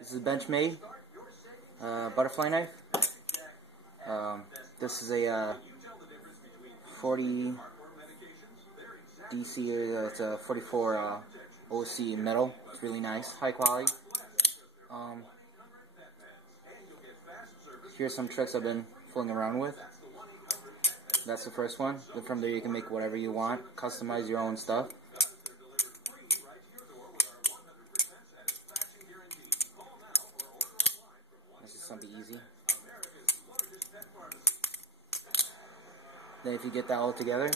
This is Benchmade butterfly knife. This is a 40 DC, it's a 44 OC metal. It's really nice, high quality. Here's some tricks I've been fooling around with. That's the first one. Then from there you can make whatever you want, customize your own stuff. This is something easy. Then if you get that all together,